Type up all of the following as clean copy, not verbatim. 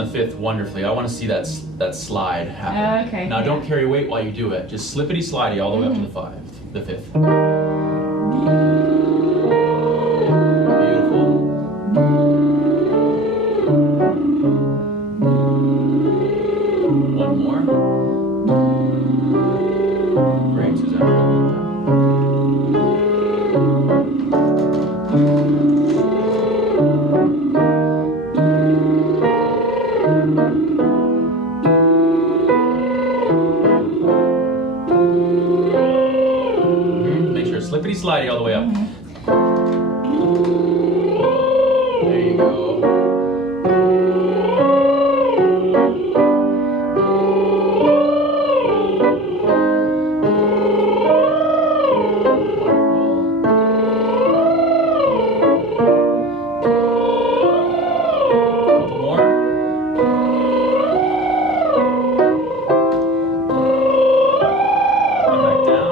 and the fifth wonderfully. I want to see that slide happen. Okay. Now don't carry weight while you do it. Just slippity slidey all the way up to the fifth. Beautiful. One more. Great, Suzannah. Slippity slidey all the way up. There you go. Couple more. And back down.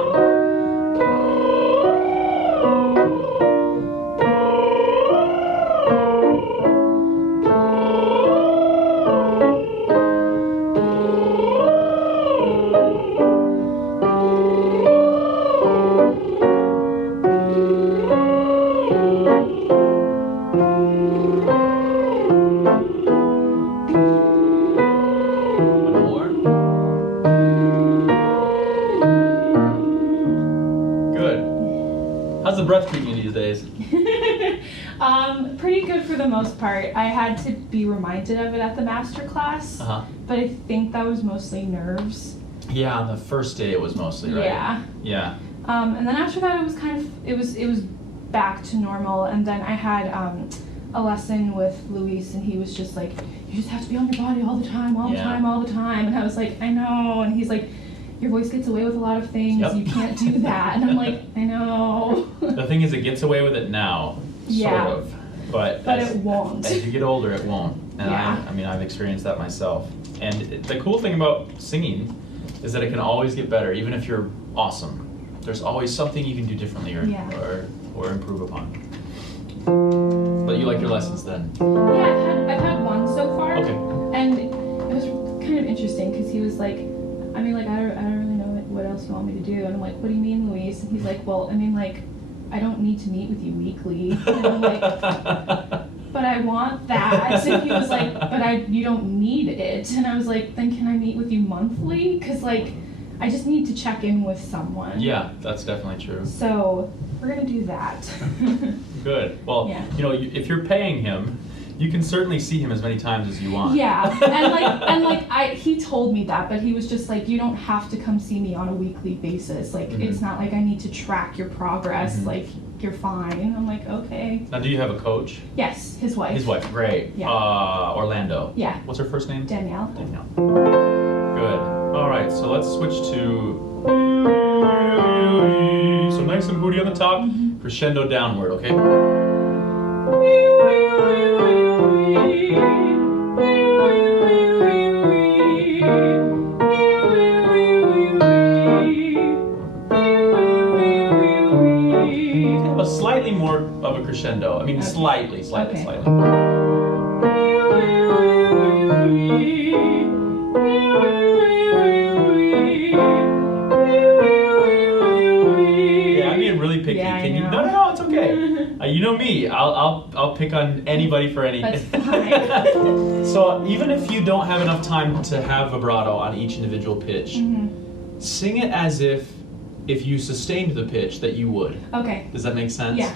How's the breath treating you these days? Pretty good for the most part. I had to be reminded of it at the Masterclass, but I think that was mostly nerves. Yeah, on the first day it was mostly, right? Yeah. Yeah. And then after that it was kind of, it was back to normal, and then I had a lesson with Luis, and he was just like, you just have to be on your body all the time, all the time, and I was like, I know, and he's like, your voice gets away with a lot of things, you can't do that, and I'm like, I know. The thing is, it gets away with it now, sort of, but it won't. As you get older, it won't, and I mean, I've experienced that myself, and the cool thing about singing is that it can always get better, even if you're awesome. There's always something you can do differently or improve upon. But you like your lessons then? Yeah, I've had one so far. Okay. And it was kind of interesting because he was like, I mean, like, I don't really know what else you want me to do. And I'm like, what do you mean, Luis? And he's like, well, I mean, like, I don't need to meet with you weekly. And I'm like, but I want that. And he was like, but you don't need it. And I was like, then can I meet with you monthly? Because, like, I just need to check in with someone. Yeah, that's definitely true. So we're going to do that. Good. Well, you know, if you're paying him, you can certainly see him as many times as you want. Yeah, and he told me that, but he was just like, you don't have to come see me on a weekly basis. Like, it's not like I need to track your progress. Like, you're fine. I'm like, okay. Now, do you have a coach? Yes, his wife. His wife, great. Yeah. Orlando. Yeah. What's her first name? Danielle. Danielle. Good. All right, so let's switch to, so nice and booty on the top, crescendo downward, okay? A slightly more of a crescendo. I mean, slightly. Yeah, I'm being really picky. Yeah, Can you? No, it's okay. You know me. I'll pick on anybody for anything. That's fine. So even if you don't have enough time to have vibrato on each individual pitch, sing it as if you sustained the pitch that you would. Okay. Does that make sense? Yeah.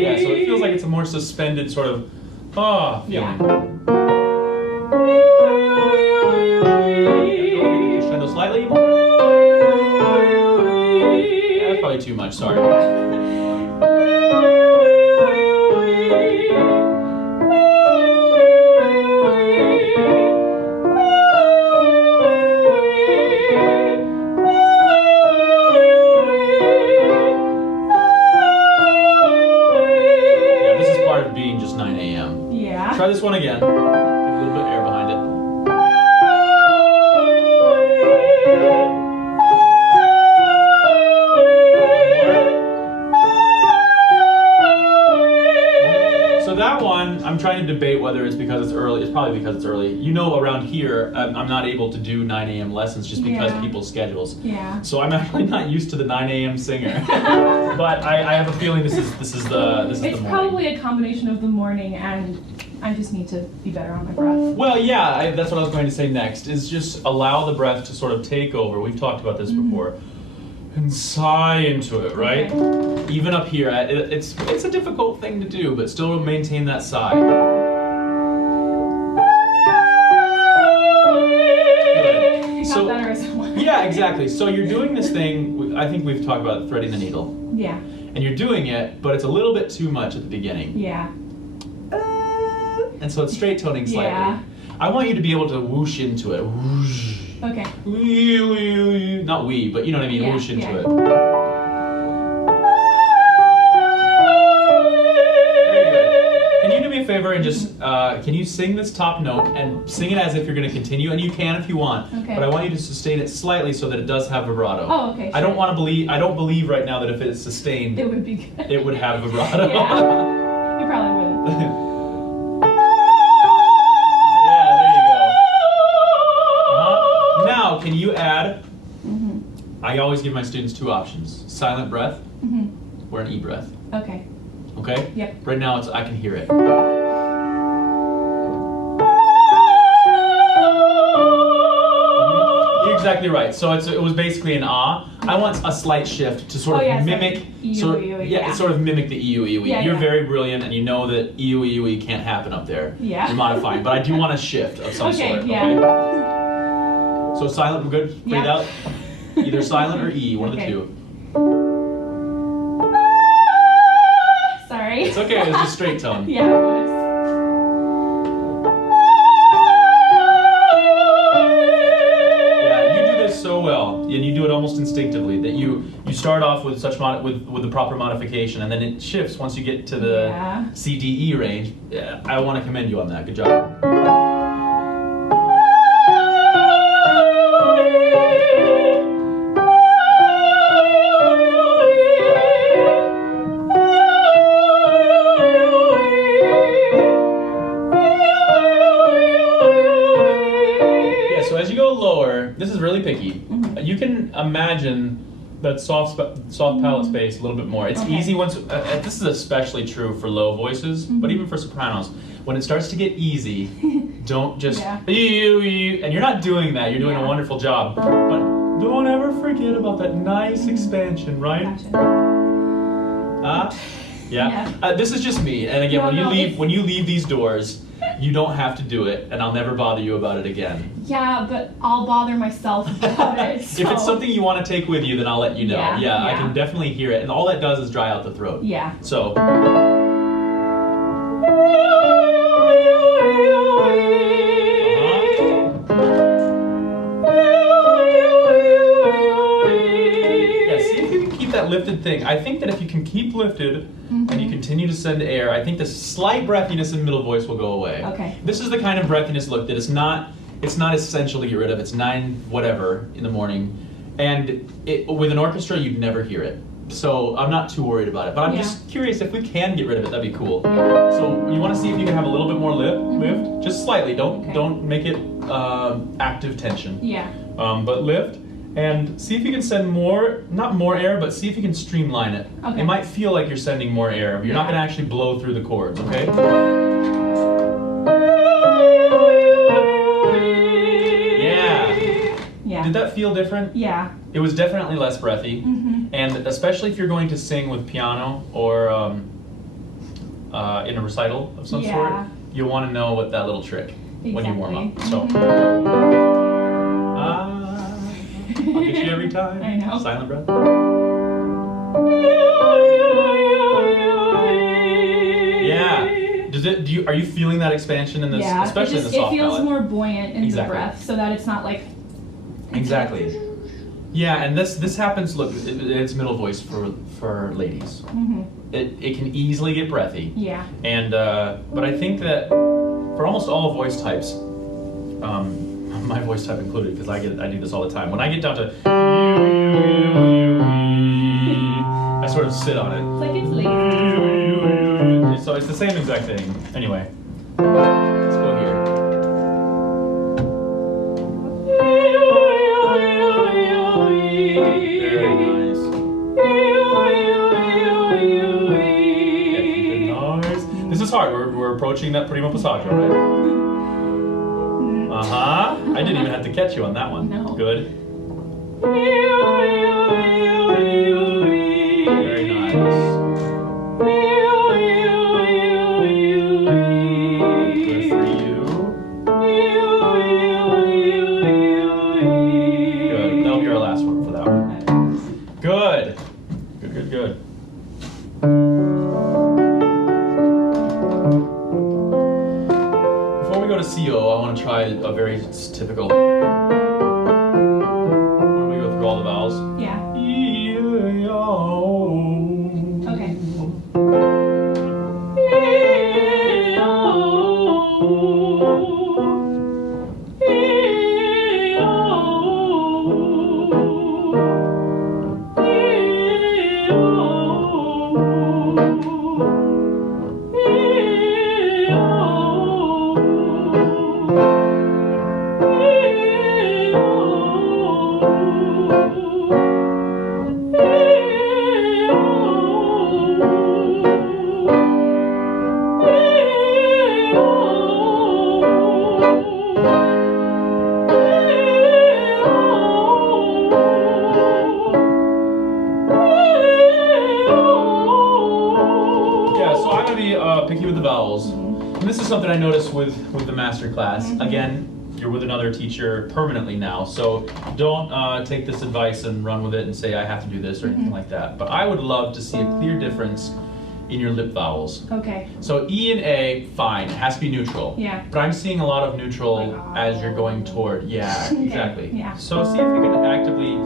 Yeah, so it feels like it's a more suspended sort of feeling. Yeah. Crescendo slightly. Yeah, that's probably too much, sorry. Try this one again. Give a little bit of air behind it. to debate whether it's because it's early. It's probably because it's early. You know, around here, I'm not able to do 9 a.m. lessons just because people's schedules. Yeah. So I'm actually not used to the 9 a.m. singer. But I have a feeling this is the morning. It's probably a combination of the morning and I just need to be better on my breath. Well, yeah, that's what I was going to say next, is just allow the breath to sort of take over. We've talked about this before. And sigh into it, right? Okay. Even up here, it's a difficult thing to do, but still maintain that sigh. Good. So, better as well. Yeah, exactly. So you're doing this thing, I think we've talked about threading the needle. Yeah. And you're doing it, but it's a little bit too much at the beginning. Yeah. And so it's straight toning slightly. Yeah. I want you to be able to whoosh into it. Whoosh. Okay. Not we, but you know what I mean, whoosh into it. Very good. Can you do me a favor and just, can you sing this top note and sing it as if you're going to continue? And you can if you want, but I want you to sustain it slightly so that it does have vibrato. Oh, okay. Sure. I don't believe right now that if it's sustained, it would be good. It would have vibrato. Yeah. You probably wouldn't. Can you add, I always give my students 2 options, silent breath or an E breath. Okay. Okay? Yep. Right now I can hear it. You're exactly right. So it was basically an ah. I want a slight shift to sort of mimic, sort of mimic the EUE. Yeah, You're very brilliant and you know that EUE can't happen up there. Yeah. You're modifying, but I do want a shift of some sort. Yeah. Okay? So silent, we're good? Breathe out. Either silent or E, one of the 2. Sorry. It's okay, it's just straight tone. Yeah, it was. Yeah, you do this so well, and you do it almost instinctively, that you start off with such with the proper modification, and then it shifts once you get to the C, D, E range. Yeah, I want to commend you on that. Good job. This is really picky. You can imagine that soft palate space a little bit more. It's easy once, this is especially true for low voices, but even for sopranos. When it starts to get easy, don't just, and you're not doing that, you're doing a wonderful job, but don't ever forget about that nice expansion, right? Gotcha. This is just me, and again, when you leave these doors, you don't have to do it, and I'll never bother you about it again. Yeah, but I'll bother myself about it. So. If it's something you want to take with you, then I'll let you know. Yeah, I can definitely hear it, and all that does is dry out the throat. Yeah. So. Yeah, see if you can keep that lifted thing. I think that if you can keep lifted, and you continue to send air, I think the slight breathiness in middle voice will go away. Okay. This is the kind of breathiness look that it's not essential to get rid of. It's 9 whatever in the morning, and with an orchestra you'd never hear it. So I'm not too worried about it. But I'm just curious if we can get rid of it. That'd be cool. So you want to see if you can have a little bit more lift, just slightly. Don't make it active tension. Yeah. But lift. And see if you can send more, not more air, but see if you can streamline it. Okay. It might feel like you're sending more air, but you're not going to actually blow through the chords, okay? Yeah. Did that feel different? Yeah. It was definitely less breathy. And especially if you're going to sing with piano or in a recital of some sort, you'll want to know what that little trick when you warm up. So. I'll get you every time. I know. Silent breath. Yeah. Are you feeling that expansion in this, especially in the soft palate? It feels more buoyant in the breath, so that it's not like. Exactly. Yeah, and this happens. Look, it's middle voice for ladies. It can easily get breathy. Yeah. And but I think that for almost all voice types. My voice type included, because I do this all the time. When I get down to I sort of sit on it. It's like it's lazy. So it's the same exact thing. Anyway, Let's go here. Very nice. Nice. This is hard. We're approaching that primo passaggio, right? Uh-huh. I didn't even have to catch you on that one. No. Good. Very nice. Good for you. Good. That'll be our last one for that one. Good. Good. Before we go to CO, I want to try a very typical. Want me to go through all the vowels? Yeah. Okay. Picky with the vowels. And this is something I noticed with the Masterclass. Again, you're with another teacher permanently now, so don't take this advice and run with it and say I have to do this or anything like that. But I would love to see a clear difference in your lip vowels. Okay. So E and A, fine, it has to be neutral. Yeah. But I'm seeing a lot of neutral Like, as you're going toward, yeah, Okay, exactly. yeah. So see if you can actively,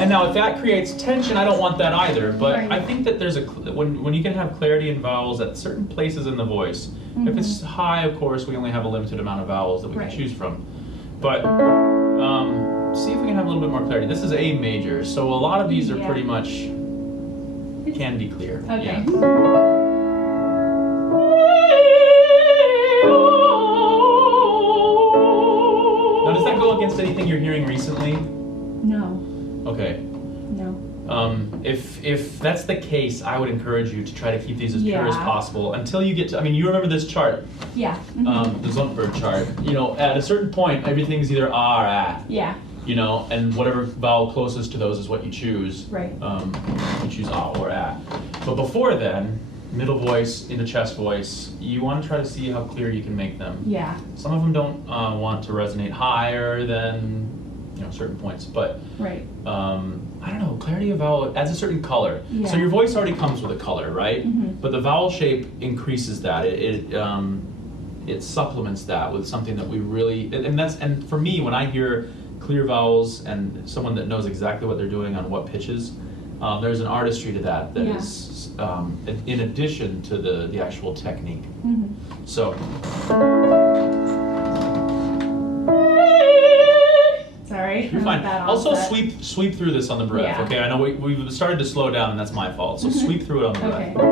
and now if that creates tension, I don't want that either, but Right. I think that there's when you can have clarity in vowels at certain places in the voice. If it's high, of course, we only have a limited amount of vowels that we Right. can choose from. But see if we can have a little bit more clarity. This is A major, so a lot of these are Yeah. pretty much, can be clear. Okay. Yeah. Now, does that go against anything you're hearing recently? No. Okay. No. If that's the case, I would encourage you to try to keep these as pure as Yeah. possible until you get to, I mean, you remember this chart, Yeah. the Zundberg chart. You know, at a certain point, everything's either ah or ah. Yeah. You know, and whatever vowel closest to those is what you choose. Right. You choose ah or ah. But before then, middle voice into chest voice, you want to try to see how clear you can make them. Yeah. Some of them don't want to resonate higher than, you know, certain points, but Right. I don't know, clarity of vowel adds a certain color. Yeah. So your voice already comes with a color, right? But the vowel shape increases that. It supplements that with something that we really, and for me, when I hear clear vowels and someone that knows exactly what they're doing on what pitches, there's an artistry to that Yeah. is in addition to the actual technique. So. Sorry. You're fine. That Also, offset. sweep through this on the breath. Yeah. Okay, I know we've started to slow down, and that's my fault. So sweep through it on the breath. Okay.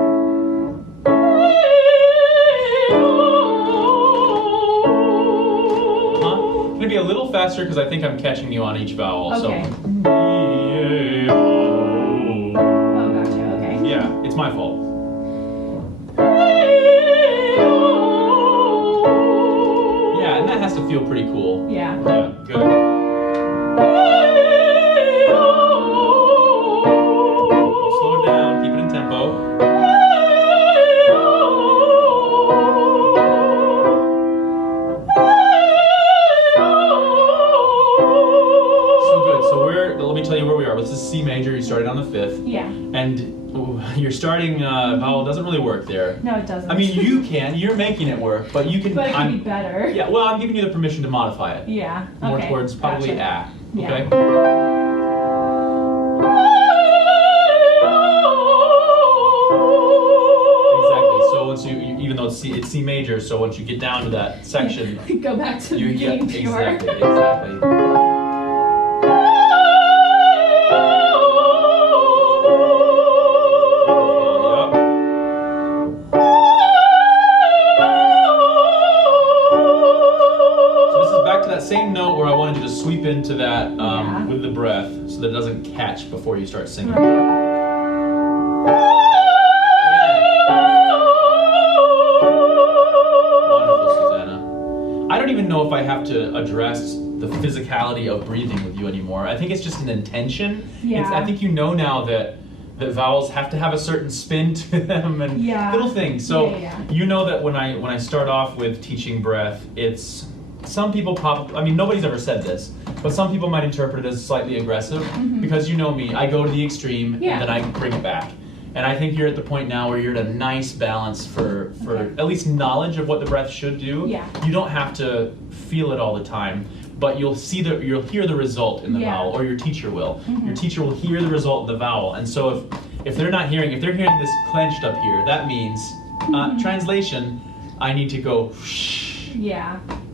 Gonna be a little faster because I think I'm catching you on each vowel. Okay. So. Oh, gotcha. Okay. Yeah, it's my fault. Yeah, and that has to feel pretty cool. Yeah. Yeah, good. Slow it down, keep it in tempo. So good. So let me tell you where we are. This is C major. You started on the 5th. Yeah. And your starting vowel doesn't really work there. No, it doesn't. I mean, you're making it work, but you can. But it can be better. Yeah, well, I'm giving you the permission to modify it. Yeah. More Okay. towards probably Gotcha. ah. Okay. Yeah. Exactly. So once even though it's C major, so once you get down to that section, Go back to you being pure. Exactly. to sweep into that with the breath so that it doesn't catch before you start singing. Wonderful, Suzannah. I don't even know if I have to address the physicality of breathing with you anymore. I think it's just an intention. Yeah. I think you know now that vowels have to have a certain spin to them and little things. So you know that when I start off with teaching breath, it's some people nobody's ever said this, but some people might interpret it as slightly aggressive because you know me, I go to the extreme and then I bring it back. And I think you're at the point now where you're at a nice balance for at least knowledge of what the breath should do. Yeah. You don't have to feel it all the time, but you'll hear the result in the vowel, or your teacher will. Your teacher will hear the result of the vowel. And so if they're hearing this clenched up here, that means, translation, I need to go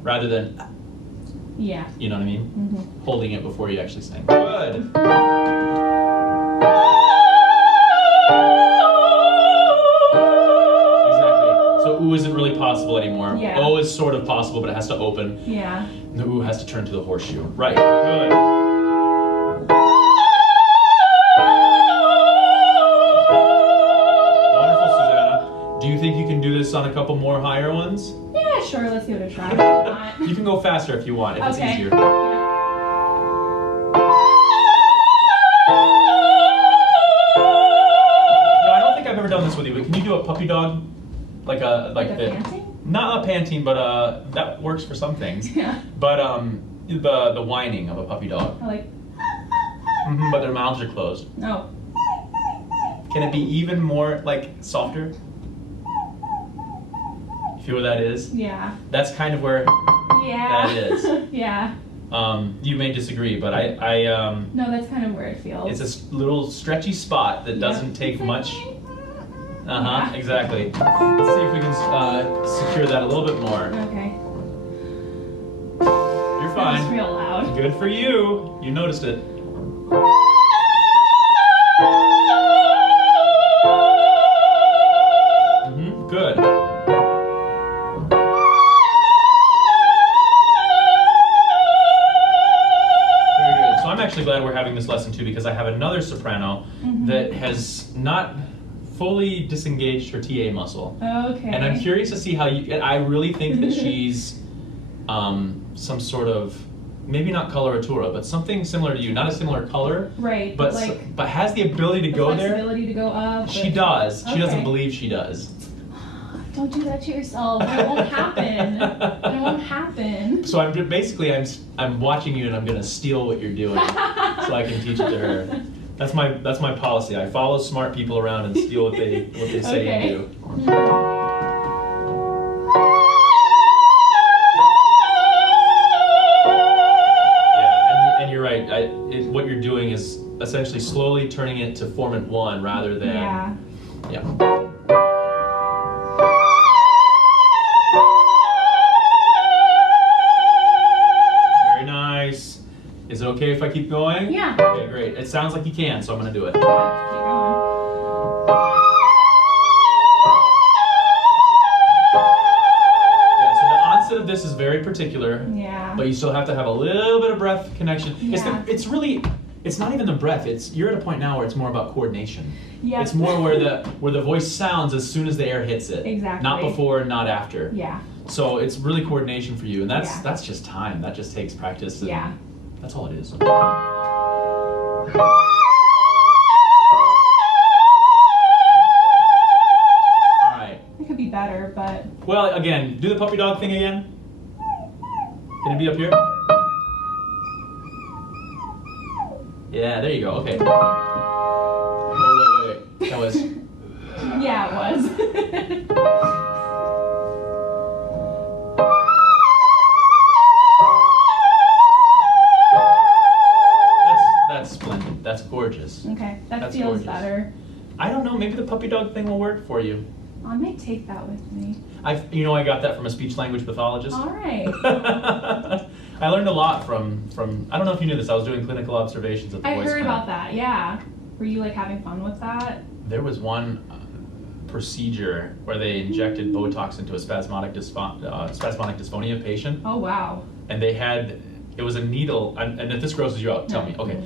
rather than you know what I mean? Holding it before you actually sing. Good. Ooh isn't really possible anymore. Yeah. O is sort of possible, but it has to open. Yeah. And the ooh has to turn to the horseshoe. Right. Good. Wonderful, Suzannah. Do you think you can do this on a couple more higher ones? Yeah, sure. Let's give it a try. You can go faster if you want, if it's easier. Yeah. No, I don't think I've ever done this with you, but can you do a puppy dog? Like a panting? Not a panting, but that works for some things. Yeah. But the whining of a puppy dog. I like. But their mouths are closed. No. Can it be even more softer? You feel what that is? Yeah. That's kind of where that is. Yeah. You may disagree, but I no, that's kind of where it feels. It's a little stretchy spot that doesn't take much. Exactly. Let's see if we can secure that a little bit more. Okay. You're fine. That's real loud. Good for you. You noticed it. Good. Very good. So I'm actually glad we're having this lesson too, because I have another soprano that has not fully disengaged her TA muscle. Okay. And I'm curious to see how I really think that she's some sort of, maybe not coloratura, but something similar to you. Not a similar color. Right. But has the ability to go there. Flexibility to go up. She does. She doesn't believe she does. Don't do that to yourself. It won't happen. It won't happen. So I'm watching you and I'm gonna steal what you're doing so I can teach it to her. That's my policy. I follow smart people around and steal what they say and do. Yeah, and you're right. What you're doing is essentially slowly turning it to formant 1 rather than yeah. Very nice. Is it okay if I keep going? Yeah. Okay, great. It sounds like you can, so I'm going to do it. Keep going. Yeah, so the onset of this is very particular. Yeah. But you still have to have a little bit of breath connection. Yeah. It's not even the breath. You're at a point now where it's more about coordination. Yeah. It's more where the voice sounds as soon as the air hits it. Exactly. Not before, not after. Yeah. So it's really coordination for you, and that's just time. That just takes practice. Yeah. That's all it is. All right. It could be better, but. Well, again, do the puppy dog thing again. Can it be up here? Yeah, there you go. Okay. Oh, wait. That was. Yeah, it was. That's splendid. That's gorgeous. Okay, that feels gorgeous. Better. I don't know. Maybe the puppy dog thing will work for you. I might take that with me. I got that from a speech language pathologist. All right. I learned a lot from. I don't know if you knew this. I was doing clinical observations at the voice clinic. I heard clinic. about that. Yeah. Were you having fun with that? There was one procedure where they injected Botox into a spasmodic dysphonia patient. Oh wow. And they had It was a needle, and if this grosses you out, tell me. Okay.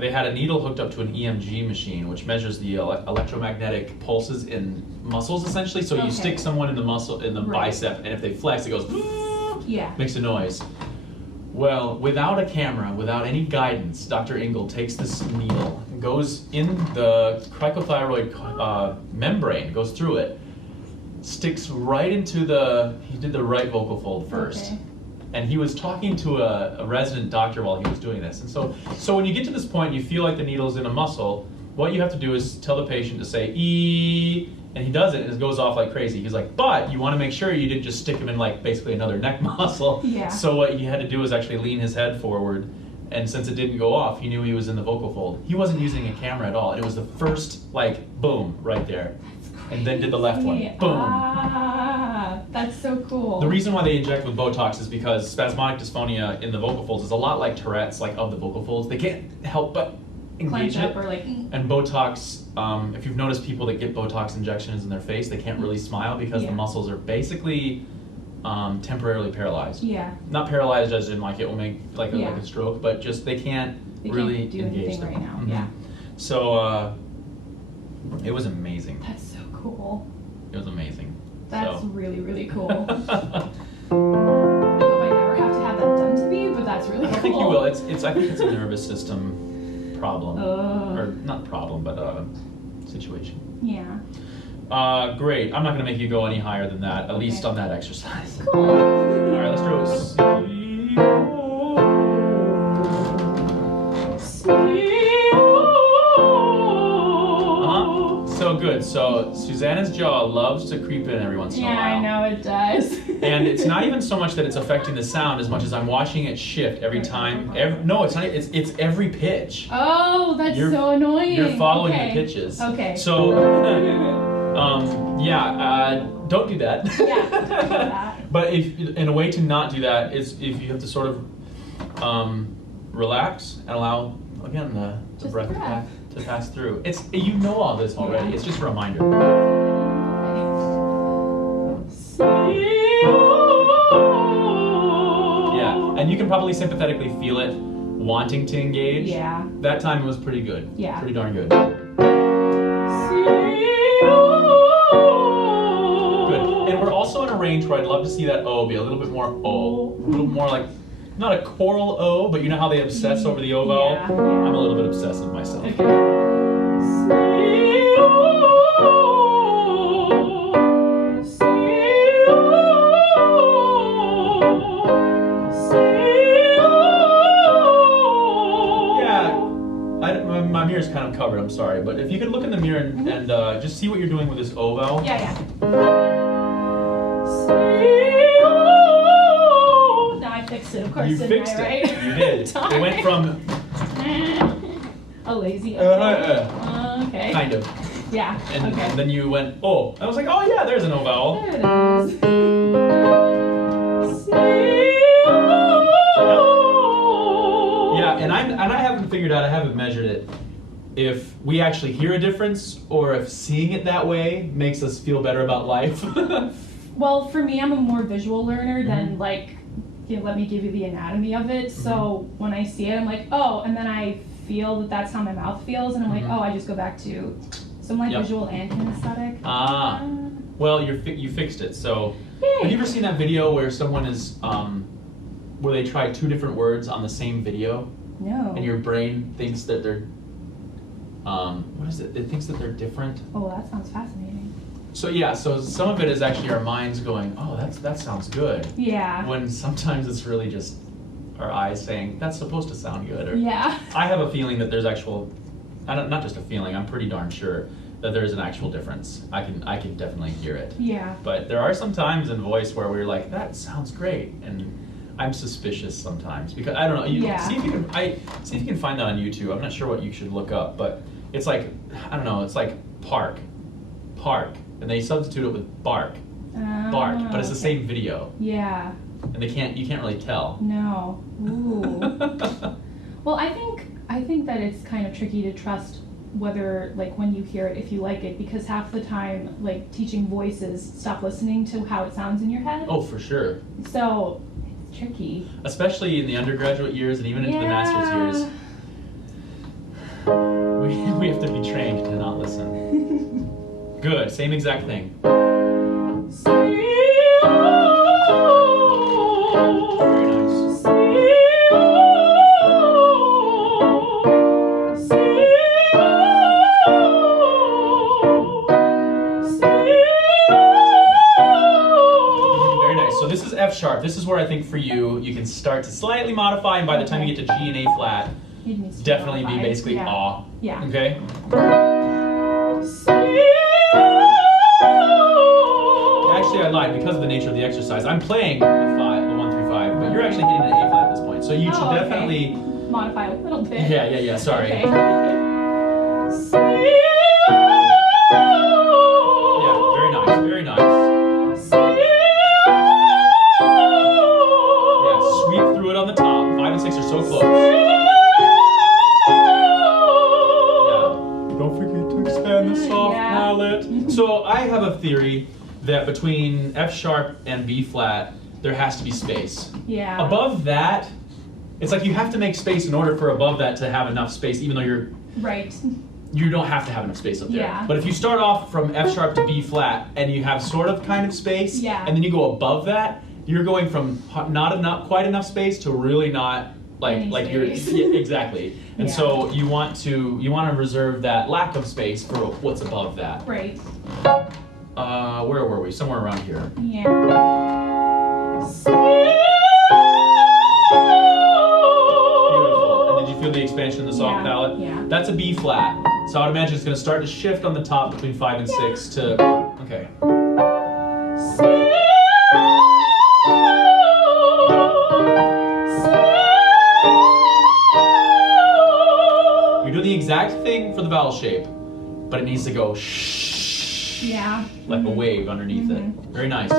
They had a needle hooked up to an EMG machine, which measures the electromagnetic pulses in muscles, essentially. So you stick someone in the muscle, in the bicep, and if they flex, it goes, makes a noise. Well, without a camera, without any guidance, Dr. Engel takes this needle, goes in the cricothyroid membrane, goes through it, sticks right into he did the right vocal fold first. And he was talking to a resident doctor while he was doing this. And so when you get to this point, you feel like the needle's in a muscle, what you have to do is tell the patient to say, "ee," and he does it, and it goes off like crazy. He's like, but you want to make sure you didn't just stick him in like basically another neck muscle. Yeah. So what he had to do was actually lean his head forward, and since it didn't go off, he knew he was in the vocal fold. He wasn't using a camera at all. It was the first, like, boom, right there. And then did the left one, boom. That's so cool. The reason why they inject with Botox is because spasmodic dysphonia in the vocal folds is a lot like Tourette's, like of the vocal folds. They can't help but engage it. Or like, and Botox, if you've noticed people that get Botox injections in their face, they can't really smile because the muscles are basically temporarily paralyzed. Yeah. Not paralyzed as in like it will make like a stroke, but just they can't really do engage anything them. right now. Mm-hmm. Yeah. So it was amazing. That's so cool. It was amazing. That's really, really cool. I hope I never have to have that done to me, but that's really cool. I think you will. I think it's a nervous system problem, or not problem, but situation. Yeah. Great. I'm not going to make you go any higher than that, at least on that exercise. Cool. All right, let's do it. So good. So Suzannah's jaw loves to creep in every once in a while. Yeah, I know it does. And it's not even so much that it's affecting the sound as much as I'm watching it shift every time. No, it's not. It's every pitch. Oh, that's so annoying. You're following the pitches. Okay. So, don't do that. Yeah, don't do that. But in a way to not do that is if you have to sort of relax and allow again the breath to pass through. You know all this already. Yeah. It's just a reminder. Yeah, and you can probably sympathetically feel it wanting to engage. Yeah. That time it was pretty good. Yeah. Pretty darn good. Good. And we're also in a range where I'd love to see that O be a little bit more O. A little more like, not a choral O, but you know how they obsess over the O vowel? Yeah. I'm a little bit obsessive myself. Okay. My mirror's kind of covered, I'm sorry, but if you could look in the mirror and just see what you're doing with this O vowel. Yeah. Now I fixed it, of course. You fixed it. Right? You did. It went from a lazy okay. Kind of. Yeah. And then you went O. I was like, oh yeah, there's an O vowel. There it is. Yeah, and I haven't figured out, I haven't measured it, if we actually hear a difference or if seeing it that way makes us feel better about life. Well, for me, I'm a more visual learner than like, let me give you the anatomy of it. So when I see it, I'm like, oh, and then I feel that that's how my mouth feels, and I'm like, oh, I just go back to, so I'm like visual and kinesthetic. Well, you fixed it. So Yay. Have you ever seen that video where someone is, where they try two different words on the same video? No. And your brain thinks that they're, what is it? It thinks that they're different. Oh, that sounds fascinating. So yeah, so some of it is actually our minds going, oh, that sounds good. Yeah. When sometimes it's really just our eyes saying, that's supposed to sound good. Or, yeah. I have a feeling that there's not just a feeling, I'm pretty darn sure that there's an actual difference. I can definitely hear it. Yeah. But there are some times in voice where we're like, that sounds great. And I'm suspicious sometimes because I don't know. See if you can find that on YouTube. I'm not sure what you should look up, but it's like, I don't know, it's like park, and they substitute it with bark, but it's the same video. Yeah. And you can't really tell. No. Ooh. Well, I think that it's kind of tricky to trust whether, like, when you hear it, if you like it, because half the time, like, teaching voices, stop listening to how it sounds in your head. Oh, for sure. So tricky. Especially in the undergraduate years and even into the master's years. We have to be trained to not listen. Good, same exact thing. Very nice. Very nice. So this is F sharp. This is where I think for you, you can start to slightly modify, and by the time you get to G and A flat, definitely be basically ah. Yeah. Okay? Actually, I lied because of the nature of the exercise. I'm playing the 1, 3, 5, but you're actually hitting an A flat at this point. So you should definitely modify a little bit. Yeah. Sorry. Okay. Yeah, very nice. Very nice. Yeah, sweep through it on the top. 5 and 6 are so close. Don't forget to expand the soft palate. So I have a theory that between F sharp and B flat, there has to be space. Yeah. Above that, it's like you have to make space in order for above that to have enough space, even though you don't have to have enough space up there. Yeah. But if you start off from F sharp to B flat and you have sort of kind of space, and then you go above that, you're going from not quite enough space to really not like you're exactly. And so you want to reserve that lack of space for what's above that. Right. Where were we? Somewhere around here. Yeah. Beautiful. And did you feel the expansion in the soft palate? Yeah. That's a B flat. So I would imagine it's going to start to shift on the top between 5 and 6 to. Okay. You're doing the exact thing for the vowel shape, but it needs to go shh. Yeah. Like a wave underneath it. Very nice. Yeah,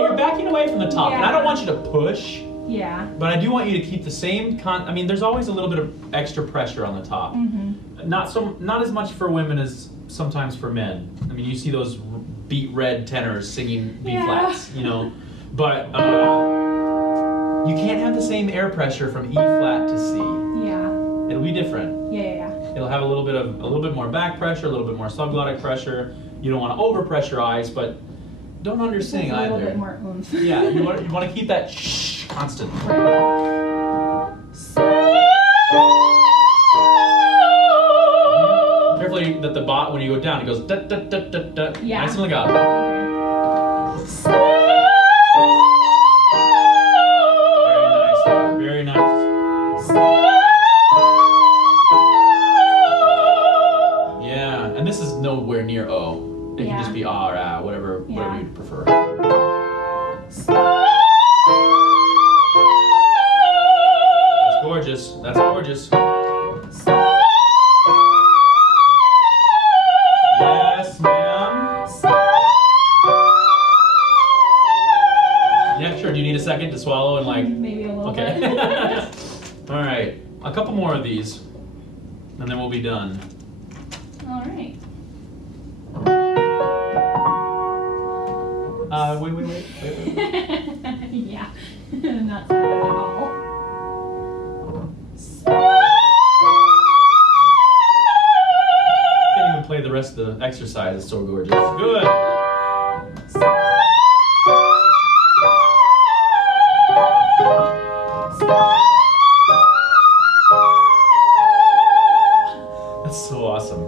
you're backing away from the top, and I don't want you to push. Yeah. But I do want you to keep the same I mean, there's always a little bit of extra pressure on the top. Not as much for women as sometimes for men. I mean, you see those beat red tenors singing B flats, you know. But you can't have the same air pressure from E flat to C. Yeah. It'll be different. Yeah. It'll have a little bit more back pressure, a little bit more subglottic pressure. You don't want to over pressurize, but don't undersing either. A little bit more oomph. Yeah, you want to keep that shh constant. Carefully that the bot when you go down, it goes da da da da da. Yeah. Nice and legato. Very nice. Yeah, and this is nowhere near O. It can just be ah or ah, whatever you prefer. That's gorgeous. That's gorgeous. Yes, ma'am. Yeah, sure. Do you need a second to swallow and Maybe a little bit. All right, a couple more of these, and then we'll be done. All right. Wait. Yeah, not sad at all. Can't even play the rest of the exercise. It's so gorgeous. Good. That's so awesome.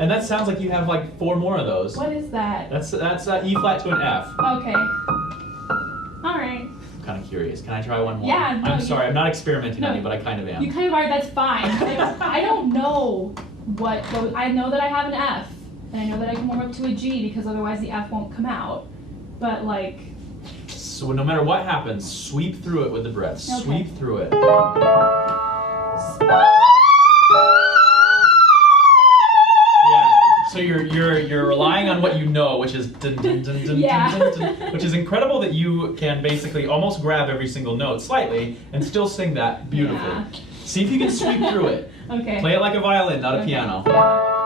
And that sounds like you have like 4 more of those. What is that? That's E flat to an F. Okay. All right. I'm kind of curious. Can I try one more? Yeah. No, I'm sorry. I'm not experimenting on you, but I kind of am. You kind of are. That's fine. I don't know what goes. I know that I have an F, and I know that I can warm up to a G because otherwise the F won't come out. But like. So no matter what happens, sweep through it with the breath. Okay. Sweep through it. So you're relying on what you know, which is dun, dun, dun, dun, Yeah. dun, dun, dun, which is incredible that you can basically almost grab every single note slightly and still sing that beautifully. Yeah. See if you can sweep through it. Okay. Play it like a violin, not a piano. Yeah.